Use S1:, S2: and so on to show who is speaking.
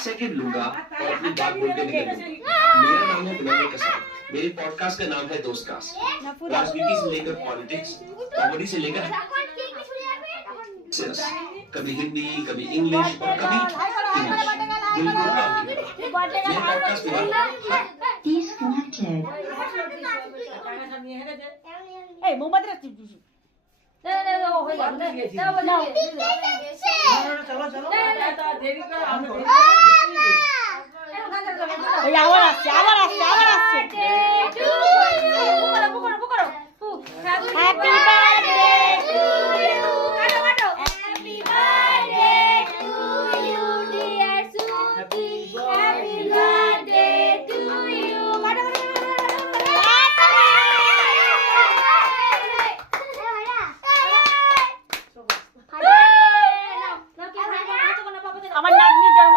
S1: second लूँगा और अपनी बात बोल के निकल मेरा नाम है विनोद कसम मेरे पॉडकास्ट का नाम है दोस्त कास्ट राजनीति से लेकर पॉलिटिक्स कॉमेडी से लेकर कोर्सेस कभी हिंदी कभी इंग्लिश और कभी फिनिश बिल्कुल आपकी ये पॉडकास्ट
S2: मेरा मोहम्मद रफी चलो चलो देरी कर অগ্নির জন্ম